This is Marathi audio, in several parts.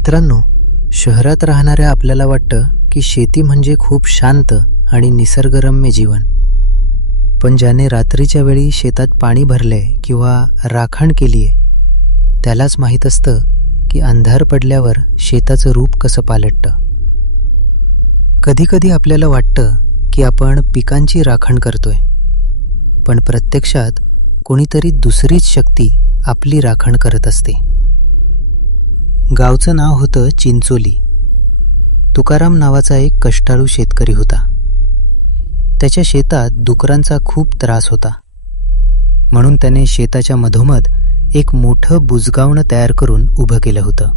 मित्रांनो, शहरात राहणाऱ्या आपल्याला वाटतं की शेती म्हणजे खूप शांत आणि निसर्गरम्य जीवन. पण ज्याने रात्रीच्या वेळी शेतात पाणी भरले किंवा राखण केलीये, त्यालाच माहीत असतं की अंधार पडल्यावर शेताचं रूप कसं पालटतं. कधीकधी आपल्याला वाटतं की आपण पिकांची राखण करतोय, पण प्रत्यक्षात कोणीतरी दुसरीच शक्ती आपली राखण करत असते. गावचं नाव होतं चिंचोली. तुकाराम नावाचा एक कष्टाळू शेतकरी होता. त्याच्या शेतात डुकरांचा खूप त्रास होता, म्हणून त्याने शेताच्या मधोमध एक मोठं बुजगावणं तयार करून उभं केलं होतं.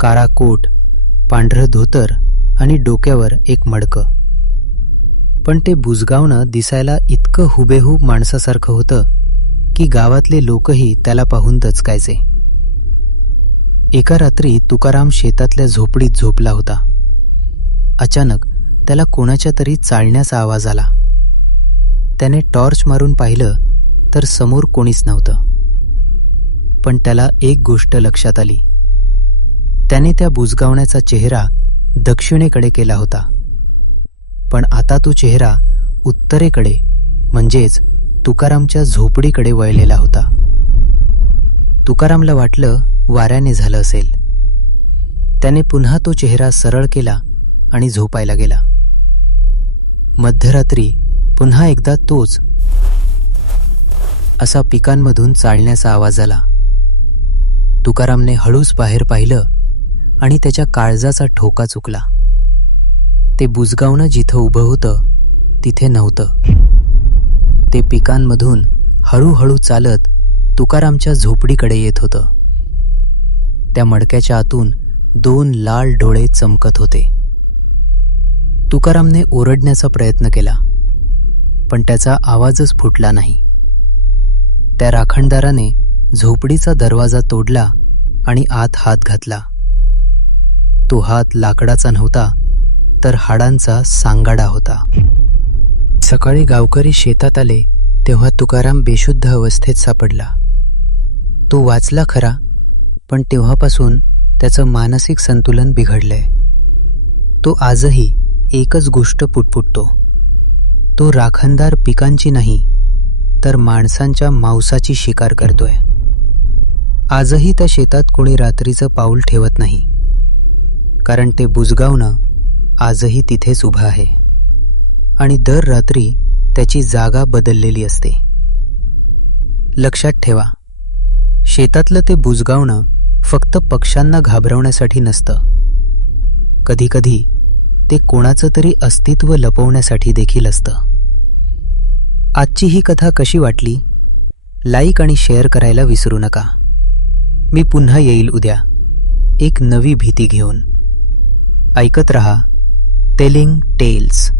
काळा कोट, पांढरं धोतर आणि डोक्यावर एक मडकं. पण ते बुजगावणं दिसायला इतकं हुबेहूब माणसासारखं होतं की गावातले लोकही त्याला पाहून दचकायचे. एका रात्री तुकाराम शेतातल्या झोपडीत झोपला होता. अचानक त्याला कोणाच्या तरी चालण्याचा आवाज आला. त्याने टॉर्च मारून पाहिलं तर समोर कोणीच नव्हतं. पण त्याला एक गोष्ट लक्षात आली. त्याने त्या बुजगावण्याचा चेहरा दक्षिणेकडे केला होता, पण आता तो चेहरा उत्तरेकडे म्हणजेच तुकारामच्या झोपडीकडे वळलेला होता. तुकारामला वाटलं वाऱ्याने झालं असेल. त्याने पुन्हा तो चेहरा सरळ केला आणि झोपायला गेला. मध्यरात्री पुन्हा एकदा तोच असा पिकांमधून चालण्याचा आवाज आला. तुकारामने हळूच बाहेर पाहिलं आणि त्याच्या काळजाचा ठोका चुकला. ते बुजगावणं जिथं उभं होतं तिथे नव्हतं. ते पिकांमधून हळूहळू चालत तुकारामच्या झोपडीकडे येत होतं. त्या मडक्याच्या आतून 2 लाल डोळे चमकत होते. तुकारामने ओरडण्याचा प्रयत्न केला, पण त्याचा आवाजच फुटला नाही. त्या राखणदाराने झोपडीचा दरवाजा तोडला आणि आत हात घातला. तो हात लाकडाचा नव्हता, तर हाडांचा सांगाडा होता. सकाळी गावकरी शेतात आले तेव्हा तुकाराम बेशुद्ध अवस्थेत सापडला. तो वाचला खरा, पण तेव्हापासून त्याचं मानसिक संतुलन बिघडलंय. तो आजही एकच गोष्ट पुटपुटतो. तो राखणदार पिकांची नाही, तर माणसांच्या मांसाची शिकार करतोय. आजही त्या शेतात कोणी रात्रीचं पाऊल ठेवत नाही, कारण ते बुजगावणं आजही तिथेच उभं आहे आणि दर रात्री त्याची जागा बदललेली असते. लक्षात ठेवा, शेतातलं ते बुजगावणं फक्त पक्ष्यांना घाबरवण्यासाठी नसतं. कधीकधी ते कोणाचं तरी अस्तित्व लपवण्यासाठी देखील असतं. आजची ही कथा कशी वाटली? लाईक आणि शेअर करायला विसरू नका. मी पुन्हा येईल उद्या एक नवी भीती घेऊन. ऐकत रहा टेलिंग टेल्स.